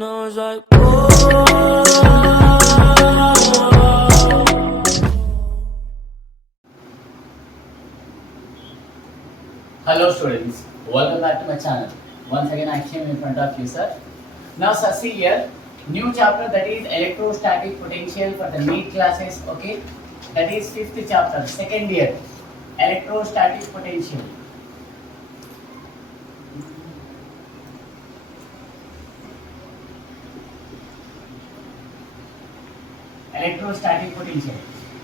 know it's like, whoa. Hello students, welcome back to my channel. Once again I came in front of you sir. Now sir, see here, new chapter, that is electrostatic potential for the NEET classes, okay? That is 5th chapter, second year, electrostatic potential. Electrostatic potential.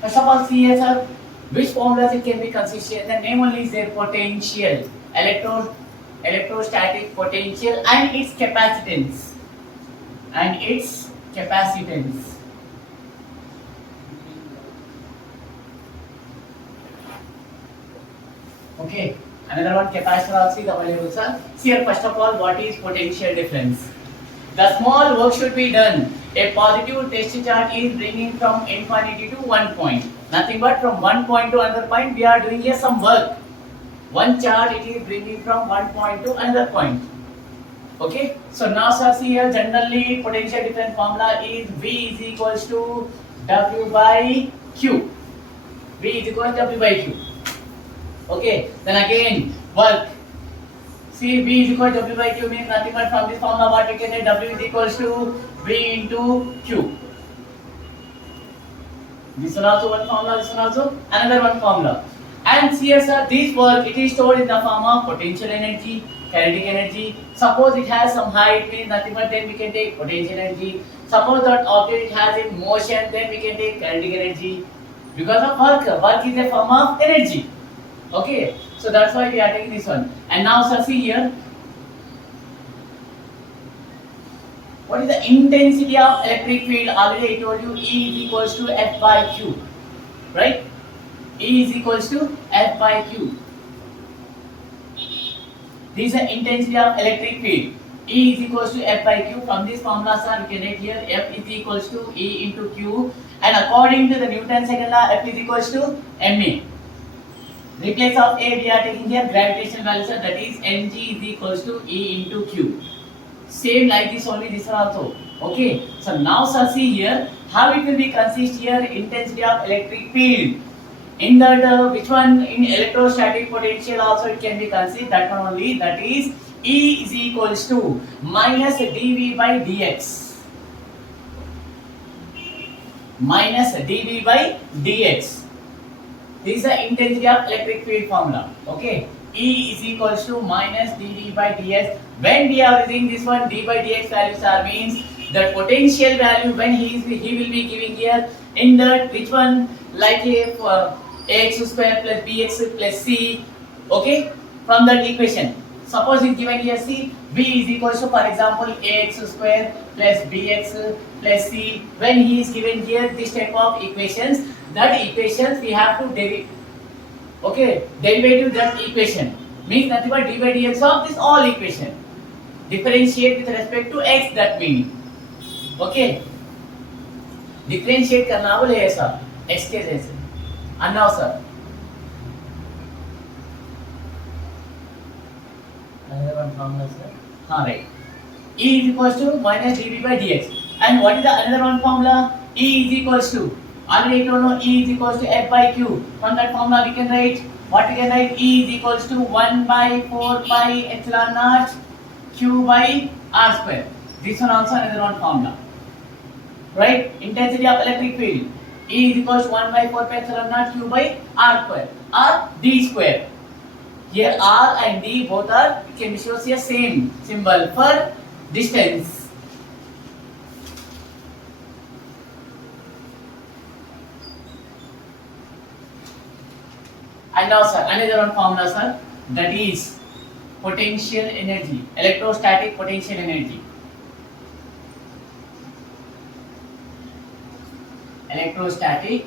First of all, see here sir, which formulas it can be consistent. The name only is their potential, electrostatic potential and its capacitance. Okay, another one, capacitor also is available sir. See here, first of all, what is potential difference? The small work should be done. A positive test charge is bringing from infinity to one point. Nothing but from one point to another point we are doing here some work. One charge it is bringing from one point to another point. Okay, so now sir, see here, generally potential difference formula is V is equals to W by Q. V is equals to W by Q. Okay, then again work. See, V is equal to W by Q means nothing but from this formula what we can say, W is equals to V into Q. This one also one formula, this one also another one formula. And see here sir, this work it is stored in the form of potential energy, kinetic energy. Suppose it has some height, means nothing but then we can take potential energy. Suppose that object it has in motion, then we can take kinetic energy. Because of work, work is a form of energy. Okay, so that's why we are taking this one. And now sir, see here, what is the intensity of electric field? Already I told you, E is equals to F by Q, right? E is equals to F by Q. This is the intensity of electric field. E is equals to F by Q. From this formula sir, we can write here F is equals to E into Q, and according to the Newton's second law, F is equals to ma. Replace of A we are taking here gravitational value sir, that is mg is equals to E into Q. Same like this only, this one also. Okay, so now sir, see here how it will be consist here, intensity of electric field. In that which one, in electrostatic potential also it can be considered, that one only, that is E is equals to minus dV by dx. Minus dV by dx. This is the intensity of electric field formula. Okay, E is equals to minus dV by dx. When we are using this one, d by dx values are means the potential value when he will be giving here in that which one, like if ax square plus bx plus c. Okay, from that equation. Suppose is given here c, b is equals to, for example, ax square plus bx plus c. When he is given here this type of equations, that equations we have to derive. Okay, derivative that equation means nothing but d by dx of this all equation. Differentiate with respect to x, that meaning. Okay, differentiate करना बोले ऐसा x के जैसे. And now sir, another one formula sir. हाँ right. E is equals to minus dV by dx. And what is the another one formula? E is equals to, already you know, E is equals to F by Q. From that formula we can write, what we can write, E is equals to 1 by 4 pi epsilon naught Q by R square. This one also another one formula. Right? Intensity of electric field. E is equals to 1 by 4 pi epsilon naught Q by R square or D square. Here R and D both are, can be shows here same symbol for distance. And now sir, another one formula sir, that is potential energy, electrostatic potential energy. Electrostatic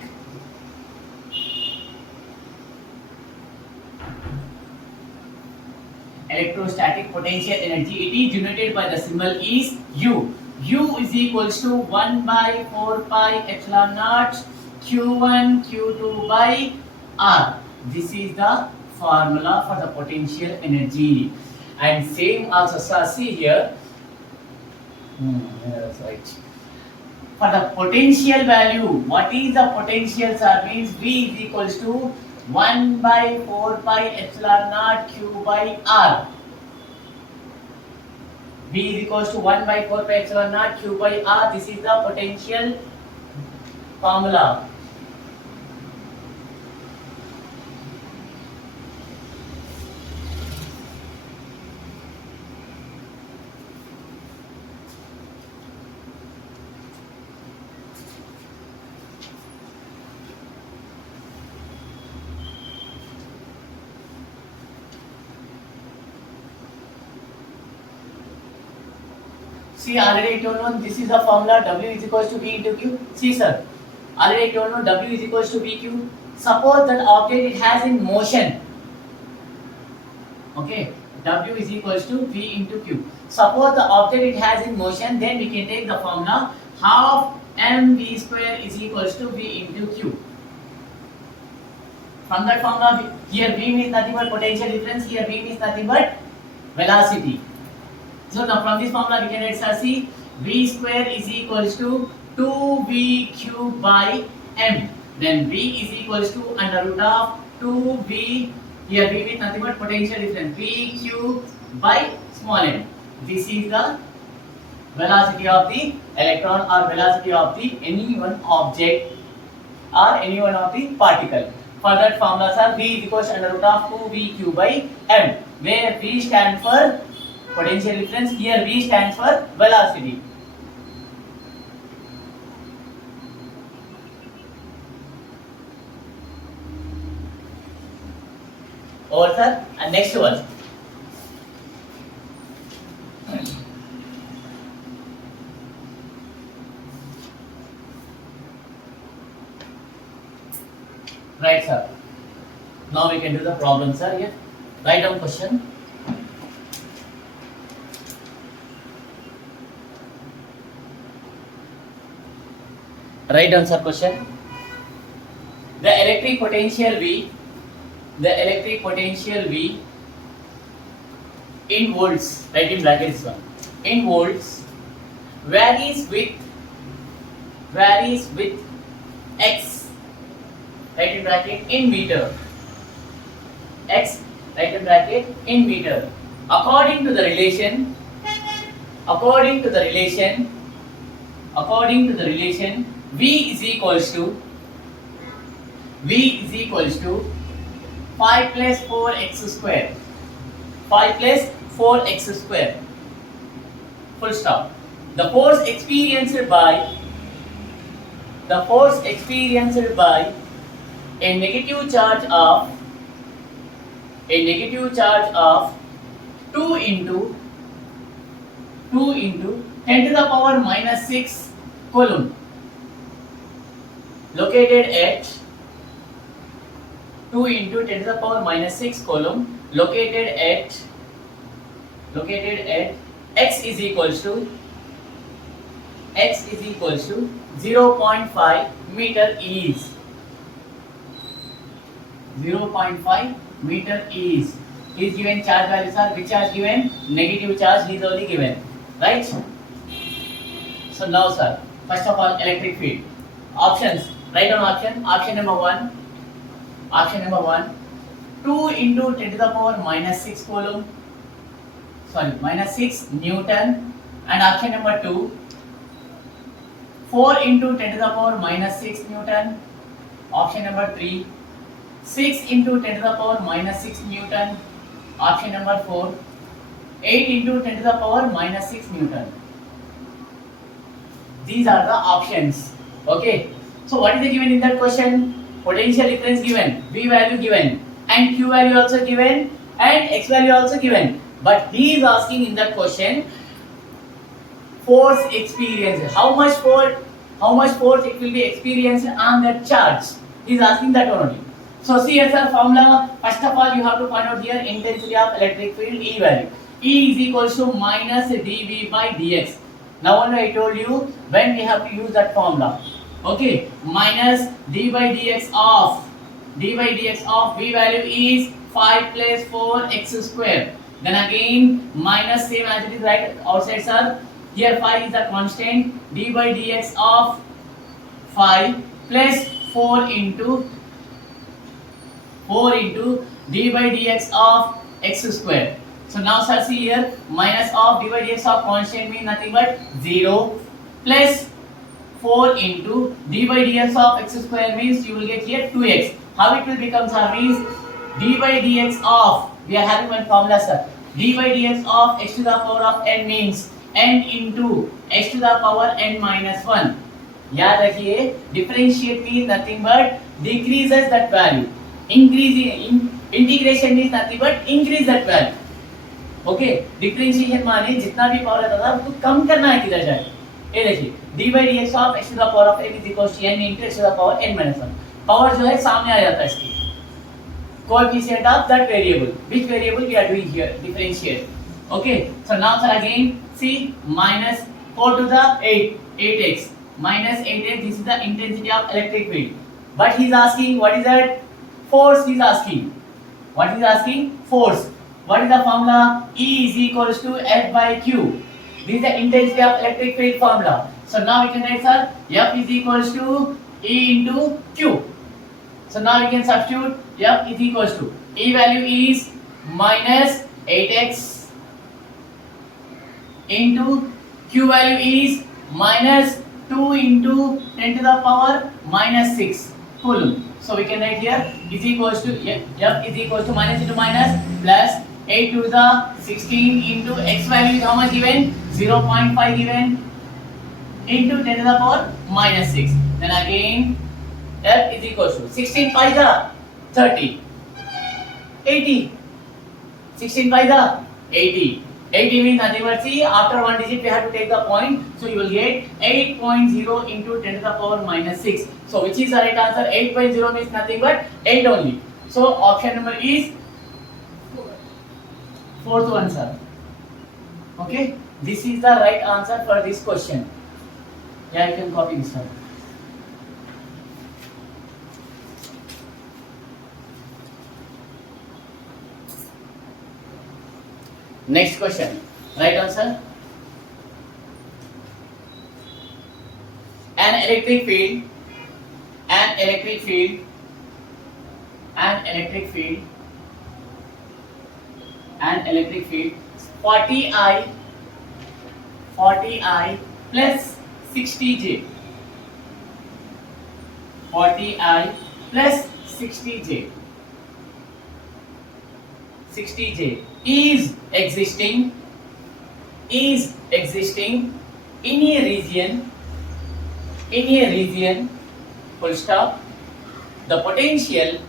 potential energy, it is denoted by the symbol is U. U is equals to 1 by 4 pi epsilon naught Q1 Q2 by R. This is the formula for the potential energy. And same also, see here, That's right. For the potential value, what is the potential, sir? Means V is equals to 1 by 4 pi epsilon naught Q by R. V is equals to 1 by 4 pi epsilon naught Q by R. This is the potential formula. See, already I told you this is the formula. W is equals to V into Q. See, sir, already I told you W is equals to VQ. Suppose that object it has in motion. Okay, W is equals to V into Q. Suppose the object it has in motion, then we can take the formula half mv square is equals to V into Q. From that formula, here V means nothing but potential difference, here V means nothing but velocity. So now from this formula we can write C V square is equals to 2VQ by M. Then V is equals to under root of 2V. Here V means nothing but potential difference. VQ by small m. This is the velocity of the electron or velocity of the any one object or any one of the particle. For that formulas are V is equals to under root of 2VQ by M, where V stands for potential difference, here V stands for velocity. Over, sir. And next one. Right, sir. Now we can do the problem, sir. Here, write down question. Write down, sir, question. The electric potential V in volts, write in brackets one, in volts varies with x, write in bracket, in meter, x, write in bracket, in meter, according to the relation V is equals to 5 plus 4x square. 5 plus 4x square. Full stop. The force experienced by a negative charge of 2 into 10 to the power minus 6 coulomb, located at 2 into 10 to the power minus 6 coulomb, located at x is equals to 0.5 meter is 0.5 meter is given. Charge values are, which charge given? Negative charge is only given, right? So now, sir, first of all, electric field options. Write down option number 1, 2 into 10 to the power minus 6 coulomb, minus 6 Newton. And option number 2, 4 into 10 to the power minus 6 Newton. Option number 3, 6 into 10 to the power minus 6 Newton. Option number 4, 8 into 10 to the power minus 6 Newton. These are the options. Okay. So what is the given in that question? Potential difference given, V value given, and Q value also given, and X value also given. But he is asking in that question force experience. How much force it will be experienced on that charge. He is asking that only. So see here, sir, formula. First of all, you have to find out here intensity of electric field, E value. E is equals to minus dV by dx. Now only I told you when we have to use that formula. Okay, minus d by dx of V value is 5 plus 4x square. Then again minus, same as it is right outside, sir. Here phi is the constant. D by dx of phi plus 4 into d by dx of x square. So now sir see here, minus of d by dx of constant means nothing but 0 plus 4 into d by dx of x square means you will get here 2x. How it will become sir means d by dx of, we are having one formula sir, d by dx of x to the power of n means n into x to the power n minus 1. याद रखिए differentiate mean nothing but decreases that value, increasing integration mean nothing but increase that value. Okay, differentiation माने जितना भी power आता था उसको कम करना है किधर जाए. ये देखिए d by dx of x to the power of n is equal to n into x to the power n minus 1. Power जो है सामने आ जाता है इसकी. Coefficient of that variable, which variable we are doing here, differentiate. Okay, so now sir again see minus 4 to the 8x minus 8x. This is the intensity of electric field. But he is asking what is that force? He is asking what is asking force. What is the formula? E is equals to F by Q. This is the intensity of electric field formula. So now we can write sir F is equals to E into Q. So now we can substitute F is equals to E value is minus 8x into Q value is minus 2 into 10 to the power minus 6 coulomb. So we can write here is equals to F is equals to minus into minus plus 8 to the 16 into x value is how much given? 0.5 given into 10 to the power minus 6. Then again F is equals to 16 pi the 30, 80, 16 pi the 80. 80 means nothing but see after one digit we have to take the point, so you will get 8.0 into 10 to the power minus 6. So which is the right answer? 8.0 means nothing but 8 only. So option number is fourth one sir. Okay, this is the right answer for this question. Yeah, you can copy this one. Next question. Right answer. An electric field 40I plus 60J. 40I plus 60J. 60J is existing in a region full stop. The potential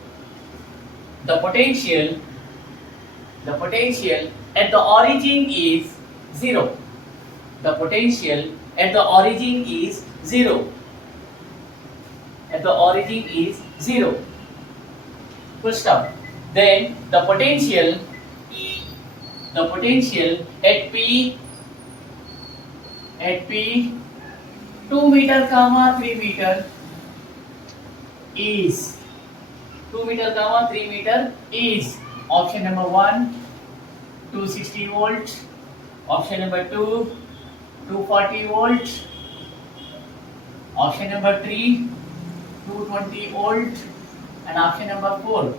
at the origin is 0. The potential at the origin is 0. Full stop. Then the potential at P 2 meter comma 3 meter is 2 meter comma 3 meter is option number 1 260 volts, option number 2 240 volts, option number 3 220 volts, and option number 4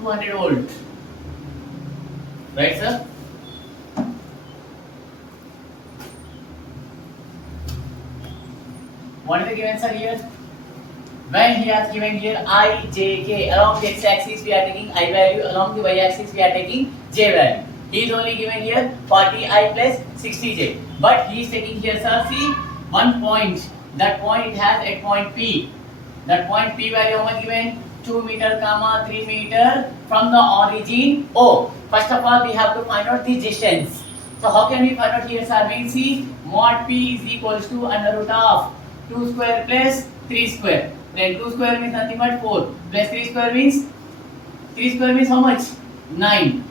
200 volts. Right sir? What is the given answer here? When he has given here I, J, K, along the x-axis we are taking I value, along the y-axis we are taking J value. He is only given here 40I plus 60J. But he is taking here sir, see one point. That point it has at point P. That point P value how much given? 2 meter comma 3 meter from the origin O. First of all we have to find out the distance. So how can we find out here sir? We see mod P is equals to under root of 2 square plus 3 square. Then 2 square means nothing but 4 plus 3 square means how much? 9.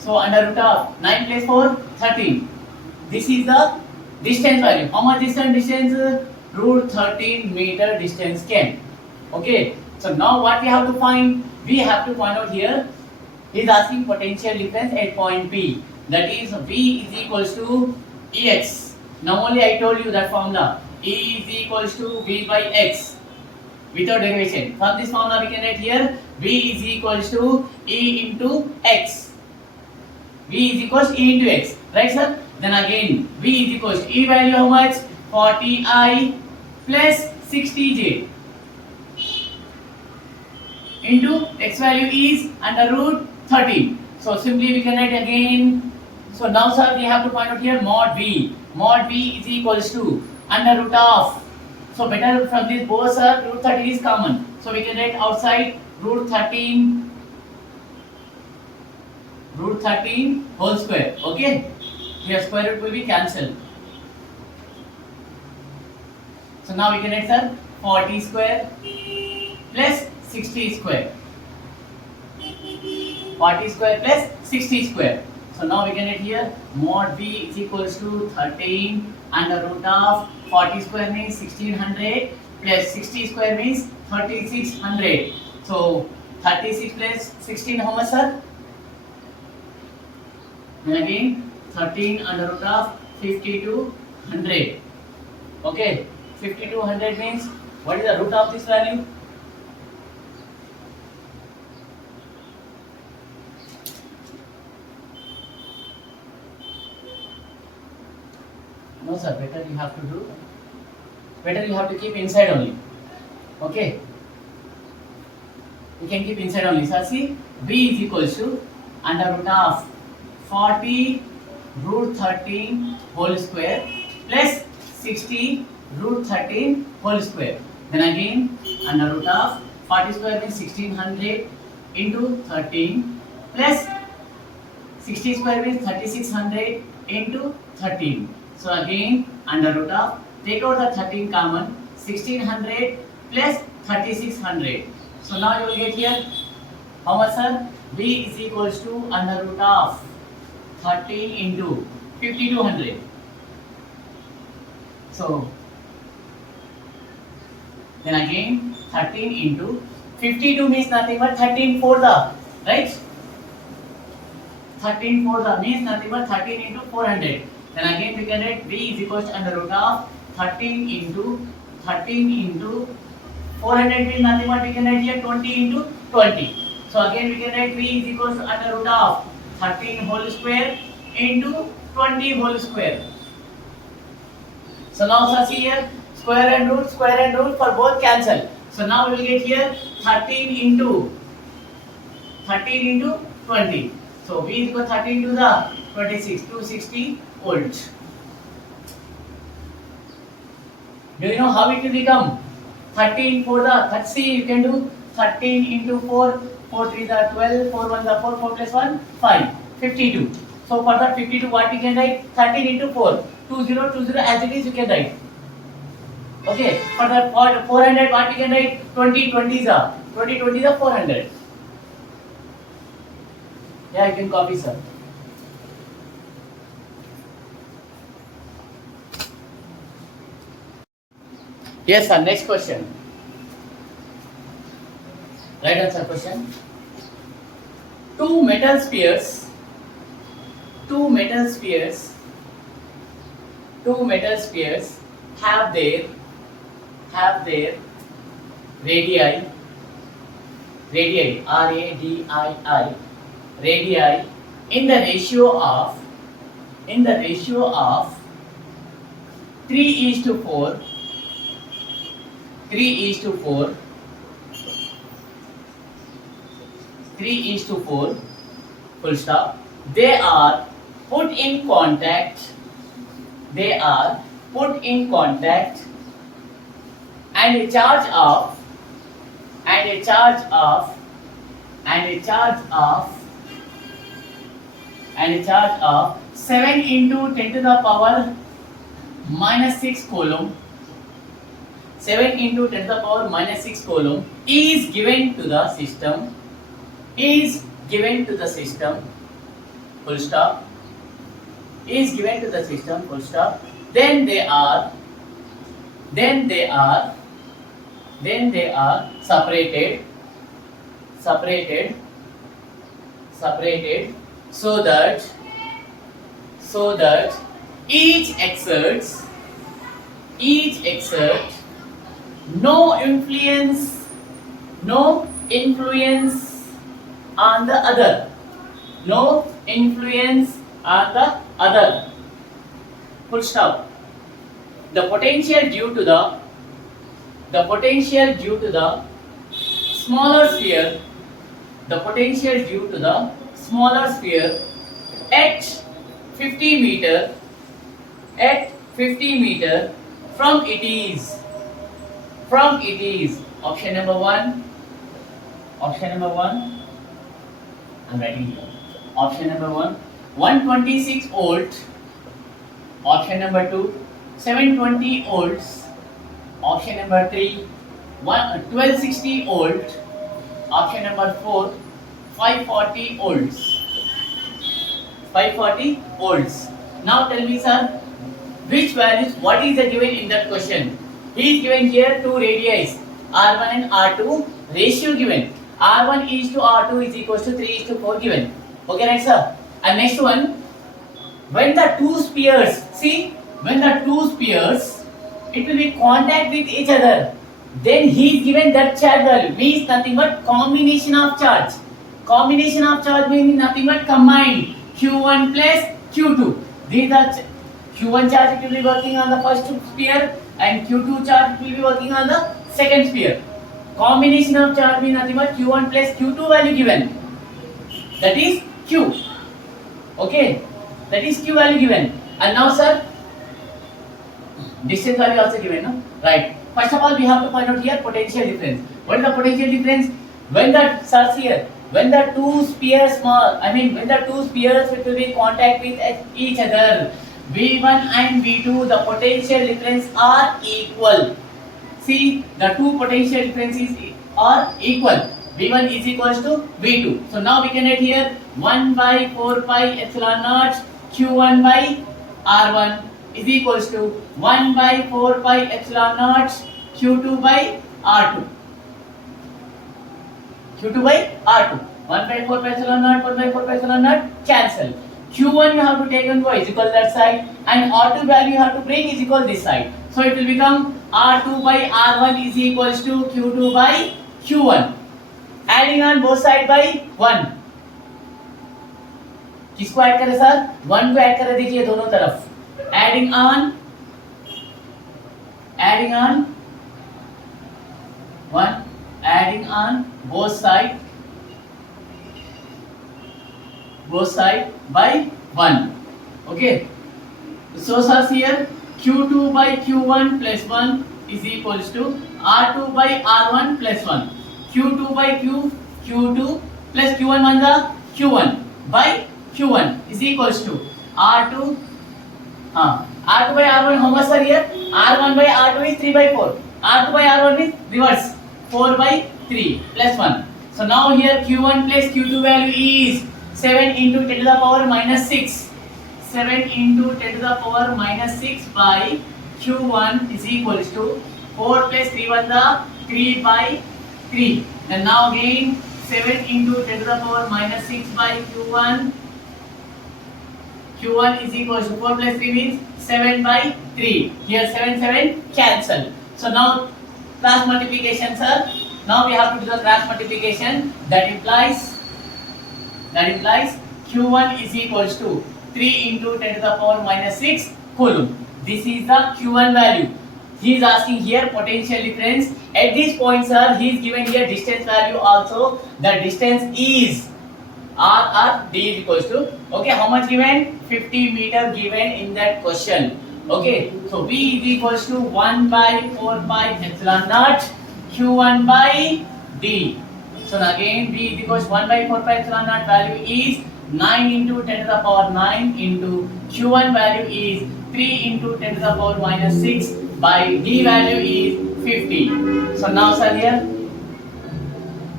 So under root of 9 plus 4 13. This is the distance value. How much distance? Root 13 meter distance came. Okay. So now what we have to find? We have to find out here. He is asking potential difference at point P. That is V is equals to Ex Now only I told you that formula. E is equals to V by X without derivation. From this formula we can write here V is equals to E into X. V is equals to E into X. Right, sir? Then again V is equals to E value how much? 40I plus 60J into X value is under root 13. So simply we can write again. So now sir we have to find out here mod V. Mod V is equals to under root of. So better from this both sir root 13 is common. So we can write outside root 13 whole square. Okay. Here square root will be cancelled. So now we can write sir 40 square plus 60 square. 40 square plus 60 square. So now we can write here mod V is equals to 13 under root of 40 square means 1600 plus 60 square means 3600. So 36 plus 16 how much sir? Then again 13 under root of 5200. Okay, 5200 means what is the root of this value? No sir, better you have to keep inside only. Okay, you can keep inside only. So see V is equals to under root of 40 root 13 whole square plus 60 root 13 whole square. Then again under root of 40 square means 1600 into 13 plus 60 square means 3600 into 13. So again under root of, take out the 13 common, 1600 plus 3600. So now you will get here how much sir? V is equals to under root of 13 into 5200. So then again 13 into 52 means nothing but 13 for the, right? 13 for the means nothing but 13 into 400. Then again we can write V is equals to under root of 13 into 400 means nothing but we can write here 20 into 20. So again we can write V is equals to under root of 13 whole square into 20 whole square. So now see here square and root for both cancel. So now we will get here 13 into 20. So V is equal to 13 to the 26, 260 volts. Do you know how it will become? 13 for the, see you can do 13 into 4, 4 3 the 12, 4 1 the 4, 4 plus 1, 5, 52. So for that 52 what we can write? 13 into 4, 20, as it is you can write. Okay, for that 400 what we can write? 20 is a 400. Yeah, you can copy sir. Yes sir, next question. Right answer question. Two metal spheres have their radii RADII radii in the ratio of 3:4 full stop. They are put in contact and a charge of 7 into 10 to the power minus 6 coulomb. 7 into 10 to the power minus 6 coulomb is given to the system. Full stop. Is given to the system. Full stop. Then they are separated so that each exerts no influence on the other. No influence on the other. Full stop. The potential due to the smaller sphere, at 50 meter from it is option number 1, I'm writing here. Option number 1, 126 volt. Option number 2, 720 volts. Option number 3, 1260 volt. Option number 4, 540 volts. 540 volts. Now tell me, sir, which values, what is the given in that question? He is given here two radii, R1 and R2, ratio given. R1 is to R2 is equals to 3 is to 4 given. Okay, right, sir? And next one, when the two spheres, it will be contact with each other, then he is given that charge value, means nothing but combination of charge. Combination of charge means nothing but combined Q1 plus Q2. These are Q1 charge, it will be working on the first sphere, and Q2 charge will be working on the second sphere. Combination of charge means nothing but Q1 plus Q2 value given. That is Q. Okay, that is Q value given. And now, sir, distance value also given, no? Right. First of all, we have to find out here potential difference. What is the potential difference? When the two spheres it will be contact with each other, V1 and V2, the potential difference are equal. See, the two potential differences are equal. V1 is equals to V2. So now we can write here 1 by 4 pi epsilon naught Q1 by R1 is equals to 1 by 4 pi epsilon naught Q2 by R2. 1 by 4 pi epsilon naught, 1 by 4 pi epsilon naught, cancel. Q1 you have to take and go is equal that side, and R2 value you have to bring is equal this side. So it will become R2 by R1 is equals to Q2 by Q1. Adding on both side by 1. किसको add करें sir? 1 को add कर दीजिए दोनों तरफ. Adding on 1, adding on both side by 1. Okay. So sir, here Q2 by Q1 plus 1 is equals to R2 by R1 plus 1. Q2 by Q2 plus Q1 manja Q1 by Q1 is equals to R2 by R1 how much sir here? R1 by R2 is 3 by 4. R2 by R1 is reverse 4 by 3 plus 1. So now here Q1 plus Q2 value is 7 into 10 to the power minus 6. 7 into 10 to the power minus 6 by Q1 is equals to 4 plus 3 1 the 3 by 3. And now again 7 into 10 to the power minus 6 by Q1 is equals to 4 plus 3 means 7 by 3. Here 7 cancel. So now cross multiplication, sir. Now we have to do the cross multiplication. That implies Q1 is equals to 3 into 10 to the power minus 6 coulomb. This is the Q1 value. He is asking here potential difference. At this point, sir, he is given here distance value also. The distance is R D is equals to, okay, how much given? 50 meter given in that question. Okay, so V is equals to 1 by 4 pi epsilon naught Q1 by D. So again V is equals to 1 by 4 pi epsilon naught value is 9 into 10 to the power 9 into Q1 value is 3 into 10 to the power minus 6 by D value is 50. So now sir here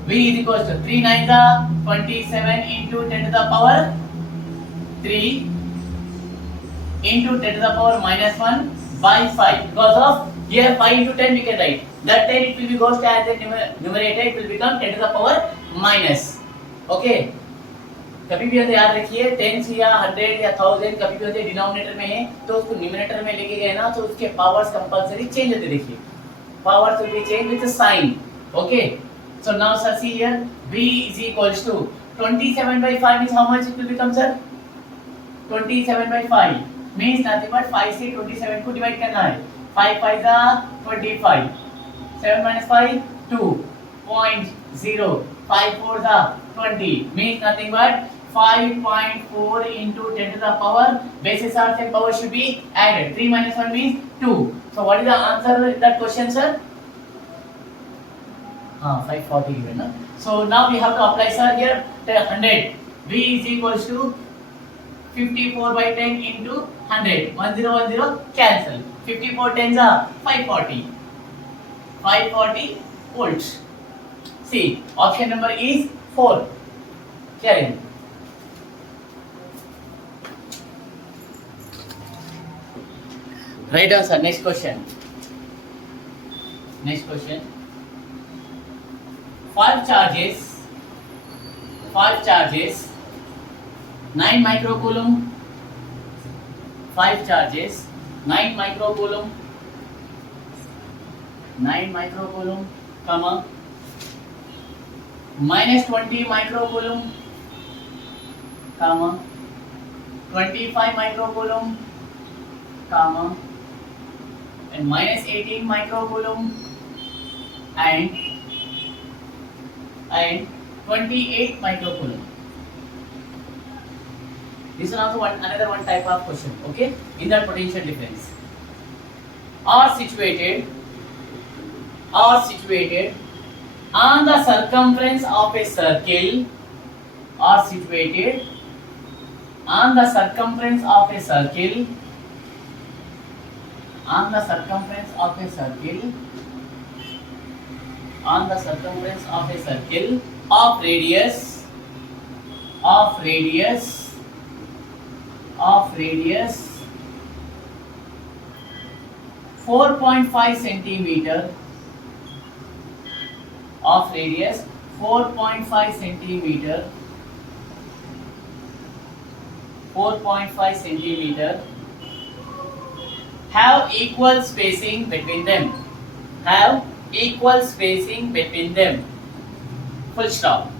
V is equals to 3 9 the 27 into 10 to the power 3 into 10 to the power minus 1 by 5. Because of here 5 into 10 we can write. That 10 it will be goes to as a numerator, it will become 10 to the power minus. Okay. कभी भी याद रखिए 10 या 100 या 1000 कभी भी denominator में है तो उसको न्यूमरेटर में लेके गए ना तो उसके पावर्स कंपलसरी चेंज होते देखिए powers will be changed with a sign. Okay. So now sir see here b is equals to 27 by 5 means how much it will become sir? 27 by 5 means nothing but 5 से 27 को divide करना है 5 5 जा 25 7 minus 5 2.0 5 4 जा 20 means nothing but 5.4 into 10 to the power bases are same power should be added 3 minus 1 means 2 so what is the answer of that question sir 540 given na? So now we have to apply sir here 100 v is equals to 54 by 10 into 100 1010 cancel 54 tens are 540 volts see option number is 4 carry write down sir next question five charges 9 microcoulomb 5 charges 9 microcoulomb comma minus 20 microcoulomb comma 25 microcoulomb comma and minus 18 microcoulomb and 28 microcoulomb. This is also another one type of question. Okay, in that potential difference are situated on the circumference of a circle are situated on the circumference of a circle of radius 4.5 centimeter have equal spacing between them full stop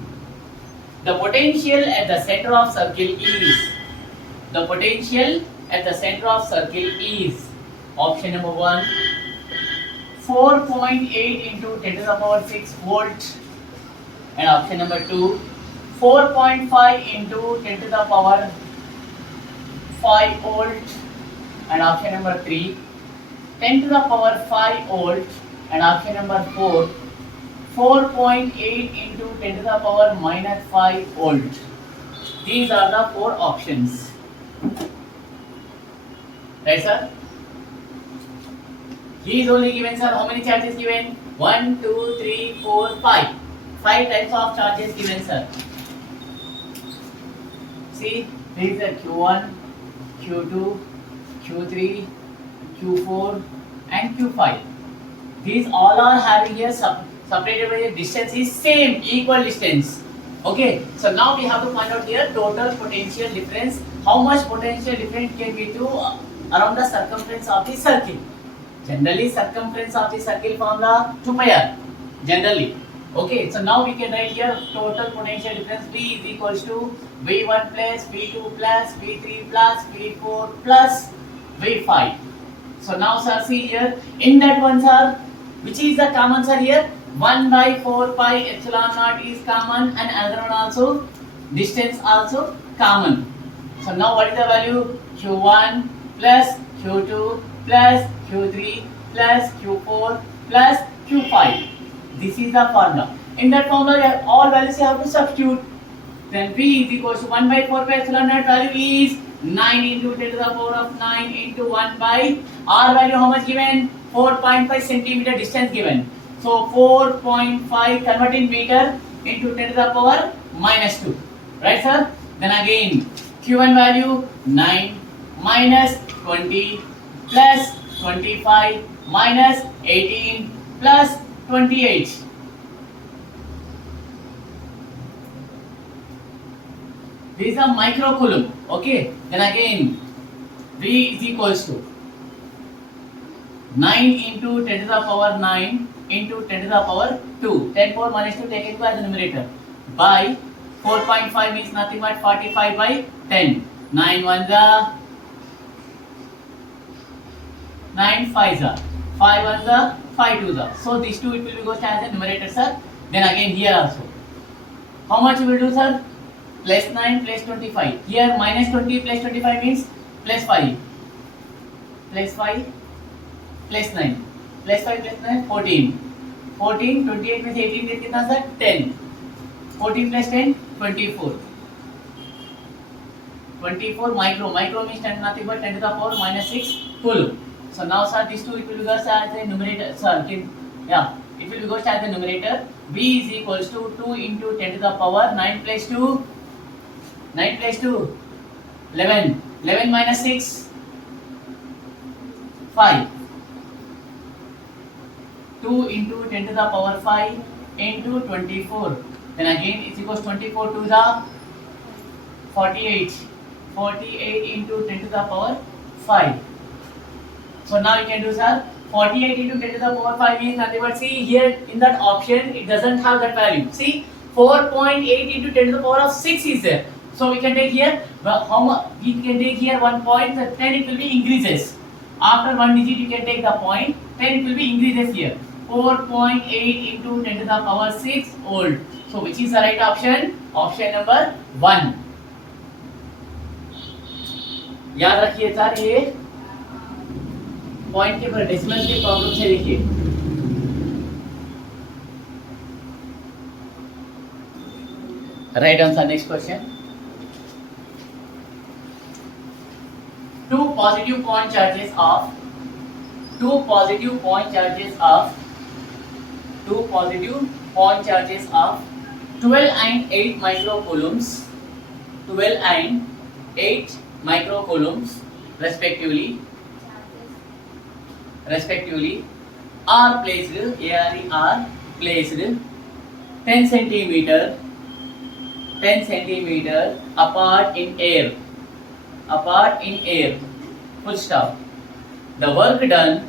the potential at the center of circle is option number 1 4.8 into 10 to the power 6 volt and option number 2 4.5 into 10 to the power 5 volt and option number 3 10 to the power 5 volt and option number 4 4.8 into 10 to the power minus 5 volt. These are the 4 options. Right sir? He is only given sir how many charges given? 1, 2, 3, 4, 5. 5 types of charges given sir. See, there is a Q1, Q2, Q3, Q4 and Q5. These all are having here separated by the distance is same equal distance. Okay, so now we have to find out here total potential difference. How much potential difference can we do around the circumference of the circle? Generally, circumference of the circle formula 2 pi r. Generally, okay. So now we can write here total potential difference V is equals to V1 plus V2 plus V3 plus V4 plus V5. So now sir see here in that one sir which is the common sir here 1 by 4 pi epsilon naught is common and another one also distance also common. So now what is the value Q1 plus Q2 plus Q3 plus Q4 plus Q5. This is the formula. In that formula all values you have to substitute. Then V is equals to 1 by 4 pi epsilon naught value is 9 into 10 to the power of 9 into 1 by R value how much given 4.5 centimeter distance given. So 4.5 convert in meter into 10 to the power minus 2. Right sir? Then again Q1 value 9 minus 20 plus 25 minus 18 plus 28. This is a microcoulomb. Okay. Then again, V is equals to 9 into 10 to the power 9 into 10 to the power 2. 10 power minus 2 taken by the numerator. By 4.5 means nothing but 45 by 10. 9 1 the 9 5 the 5 1 the 5 2 the. So these two it will be goes as a numerator, sir. Then again here also. How much we will do, sir? Plus 9 plus 25. Here minus 20 plus 25 means plus 5. Plus 5 plus 9. Plus 5 plus 9 14. 14 28 means 18 देख कितना sir 10. 14 plus 10 24. 24 micro. Micro means 10 nothing but 10 to the power minus 6 coulomb. So now sir these two it will be goes as the numerator, sir. Yeah, it will be goes as the numerator. V is equals to 2 into 10 to the power 9 plus 2. 9 plus 2 11. 11 minus 6 5. 2 into 10 to the power 5 into 24. Then again it's equals 24 to the 48. 48 into 10 to the power 5. So now you can do, sir, 48 into 10 to the power 5 is nothing but, see here in that option it doesn't have that value. See 4.8 into 10 to the power of 6 is there. So we can take here, how much we can take here 1 point, then it will be increases. After one digit you can take the point, then it will be increases here. 4.8 into 10 to the power 6 volt. So which is the right option? Option number 1. याद रखिए sir, ये point के पर decimal के problem से देखिए. Right answer. Next question. Two positive point charges of 12 and 8 microcoulombs, 12 and 8 microcoulombs respectively are placed 10 centimeter apart in air, full stop. The work done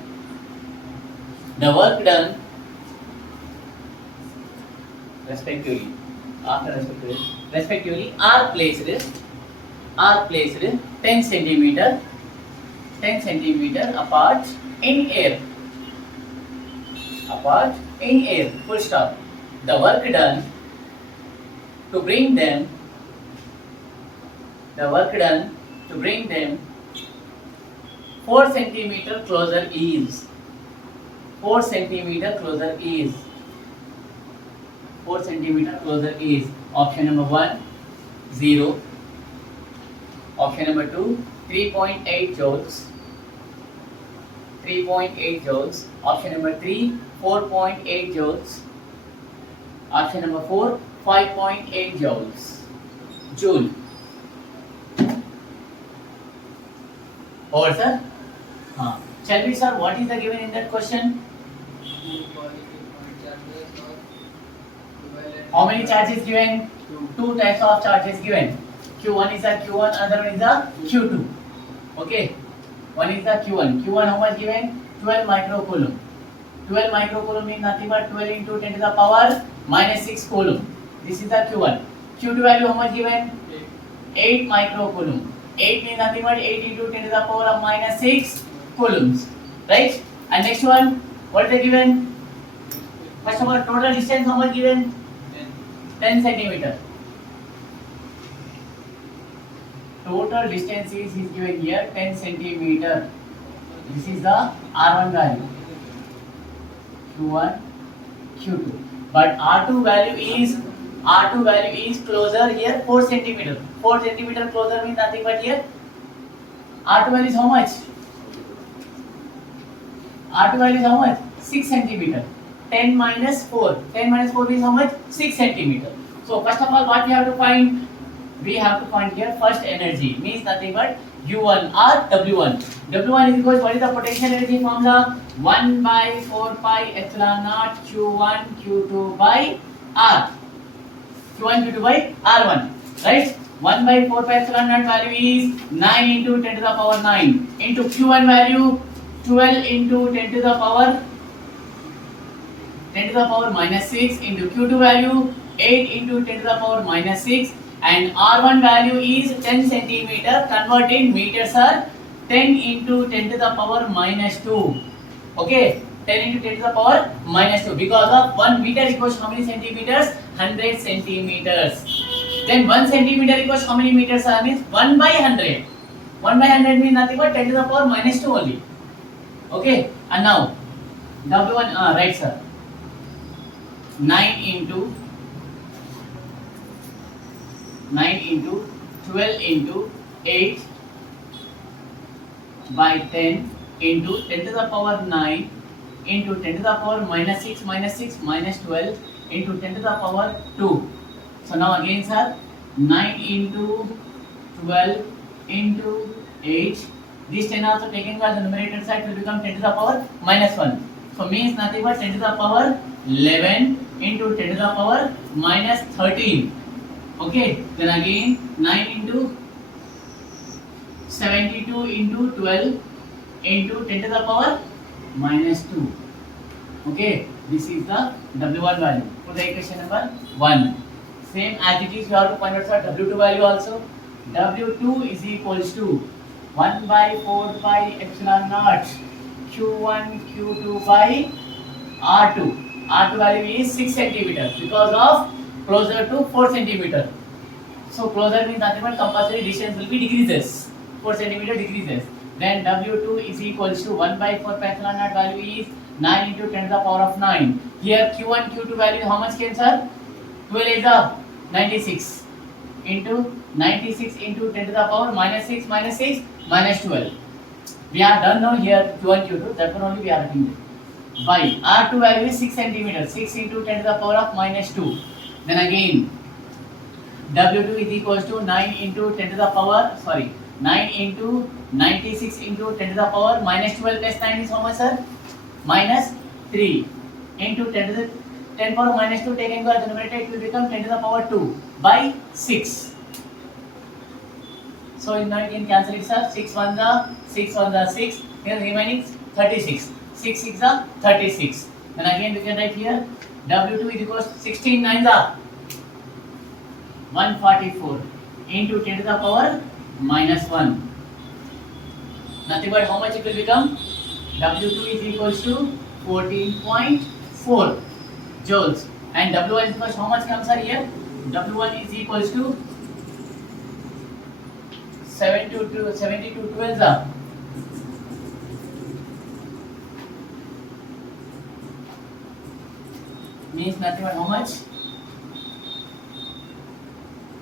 respectively are placed 10 centimeter apart in air, full stop. The work done to bring them 4 centimeter closer is 4 centimeter closer is option number 1 0, option number 2 3.8 joules, option number 3 4.8 joules, option number 4 5.8 joule. Over, sir. Shall we, sir, what is the given in that question? How many charges given? Two types of charges given. Q1 is a Q1, other one is a Q2. Okay. One is the Q1. Q1 how much given? 12 microcoulomb. 12 microcoulomb means nothing but 12 into 10 to the power minus 6 coulomb. This is the Q1. Q2 value how much given? 8 microcoulomb. 8 means nothing but 8 into 10 to the power of minus 6 coulombs. Right? And next one, what is the given? First of all, total distance how much given? 10 centimeter. Total distance is given here 10 centimeter. This is the R1 value. Q1, Q2. But R2 value is closer here 4 centimeter. 4 centimeter closer means nothing but here R2 value is how much? R2 value is how much? 6 centimeter. 10 minus 4. 10 minus 4 means how much? 6 centimeter. So first of all, what we have to find? We have to find here first energy. Means nothing but U1 or W1. W1 is equal to, what is the potential energy formula? 1 by 4 pi epsilon naught Q1 Q2 by R. Q1 Q2 by R1. Right? 1 by 4 pi epsilon naught value is 9 into 10 to the power 9 into Q1 value 12 into 10 to the power 10 to the power minus 6 into Q2 value 8 into 10 to the power minus 6 and R1 value is 10 centimeter. Convert in meters are 10 into 10 to the power minus 2. Okay, 10 into 10 to the power minus 2 because of 1 meter equals how many centimeters? 100 centimeters. Then 1 centimeter equals how many meters are? Means 1 by 100. 1 by 100 means nothing but 10 to the power minus 2 only. Okay, and now W1, right sir. 9 into 12 into 8 by 10 into 10 to the power 9 into 10 to the power minus 6 minus 12 into 10 to the power 2. So now again sir, 9 into 12 into 8. This 10 also taken by the numerator side will become 10 to the power minus 1. So means nothing but 10 to the power 11 into 10 to the power minus 13. Okay, then again 9 into 72 into 12 into 10 to the power minus 2. Okay, this is the W1 value for the equation number 1. Same as it is, you have to find out the W2 value also. W2 is equals to 1 by 4 pi epsilon naught Q1 Q2 by R2. R2 value is 6 centimeters because of closer to 4 centimeter. So closer means nothing but compulsory distance will be decreases. 4 centimeter decreases. Then W2 is equals to 1 by 4 pi epsilon naught value is 9 into 10 to the power of 9. Here Q1 Q2 value how much came sir? 12 is the 96 into 96 into 10 to the power minus 6 minus 12. We are done now here Q1 Q2, that one only we are writing. By R2 value is 6 centimeters, 6 into 10 to the power of minus 2. Then again W2 is equals to 9 into 10 to the power, 9 into 96 into 10 to the power minus 12 plus 9 is how much sir? Minus 3 into 10 to the 10 power minus 2 taken by the numerator, it will become 10 to the power 2 by 6. So now you can cancel it sir. 6 1 the 6 1 the 6. Here remaining 36. 6 6 the 36. Then again we can write here W2 is equals to 16 9 the 144 into 10 to the power minus 1. Nothing but how much it will become? W2 is equals to 14.4 joules and W1 is equals to how much comes are here? W1 is equals to 72 12 means nothing but how much?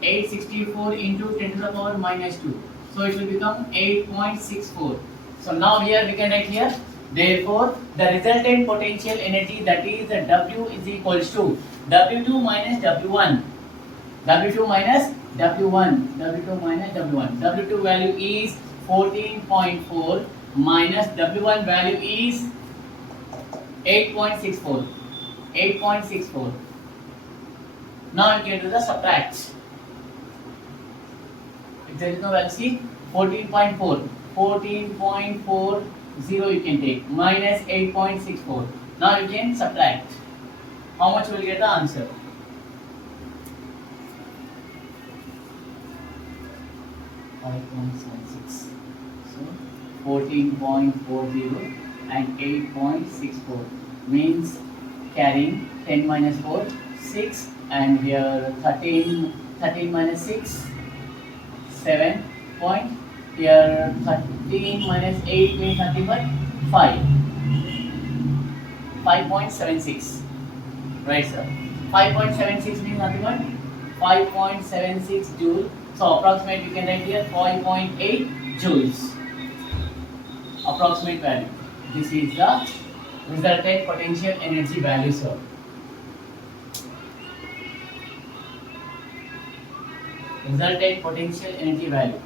864 into 10 to the power minus 2. So it will become 8.64. So now here we can write here. Therefore, the resultant potential energy, that is the W is equals to W2 minus W1. W2 minus W1. W2 minus W1. W2 value is 14.4 minus W1 value is 8.64. 8.64. Now you can do the subtract. If there is no value, see 14.4. 14.40 you can take minus 8.64. Now you can subtract. How much will get the answer? So 14.40 and 8.64 means carrying 10 minus 4 6 and here 13 minus 6 7 point, here 13 minus 8 means nothing but 5. 5.76. Right sir. 5.76 means nothing but 5.76 joule. So approximate you can write here 5.8 joules. Approximate value. This is the resultant potential energy value sir. Resultant potential energy value.